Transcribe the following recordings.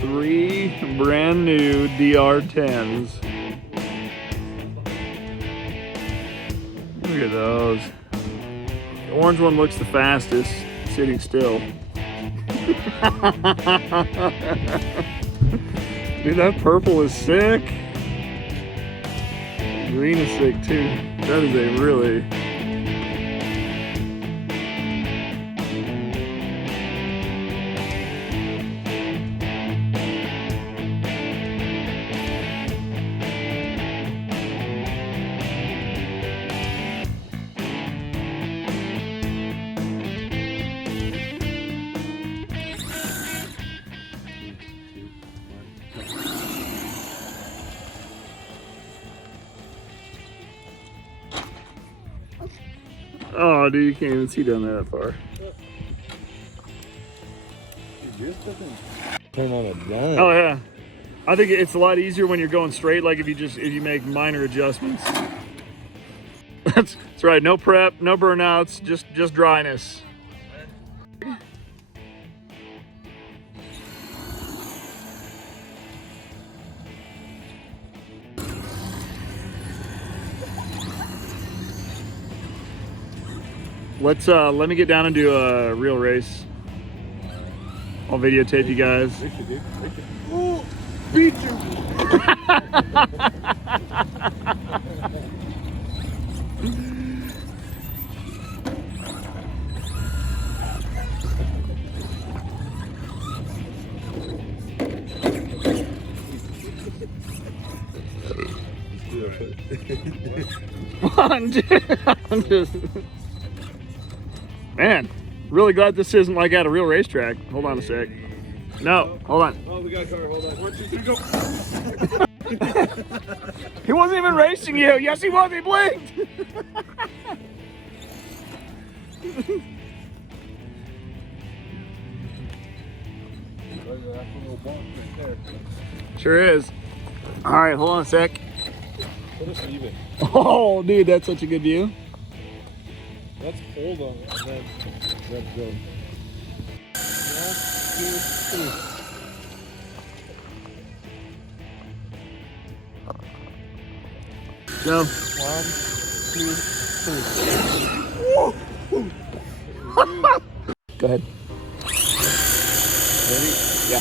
3 brand new DR10s. Look at those. The orange one looks the fastest, sitting still. Dude, that purple is sick. Green is sick too. That is a really... Oh, dude, you can't even see down there that far. Turn on a dime. Oh yeah, I think it's a lot easier when you're going straight. Like if you make minor adjustments. That's right. No prep, no burnouts, just dryness. Let me get down and do a real race. I'll videotape you guys. Ooh, beat you. Come on, dude. I'm just... Man, really glad this isn't like at a real racetrack. Hold on a sec. No, hold on. Oh, we got a car. Hold on. 1, 2, 3, go. He wasn't even racing you. Yes, he was. He blinked. Sure is. All right, hold on a sec. Put us even. Oh, dude, that's such a good view. Let's hold on and then let's go. 1, 2, 3. Go. 1, 2, 3. Go ahead. Ready? Yeah.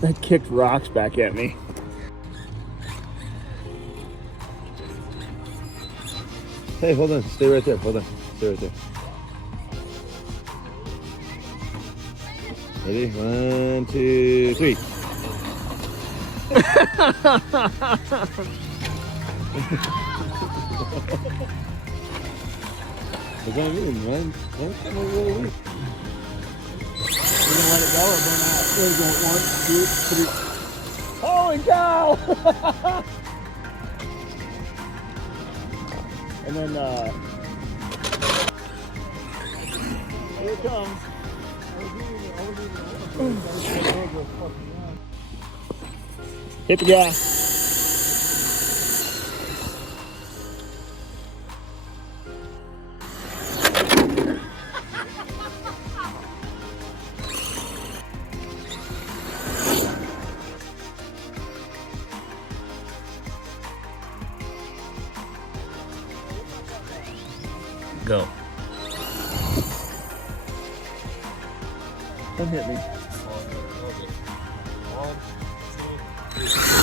That kicked rocks back at me. Hey, hold on. Stay right there. Hold on. Stay right there. Ready? 1, 2, 3. What's that mean, man? Don't come over there. We're gonna let it go or burn out? We're going 1, 2, 3. Holy cow! And then, here it comes. Hit the gas. Go. Don't hit me. 1, 2, 3.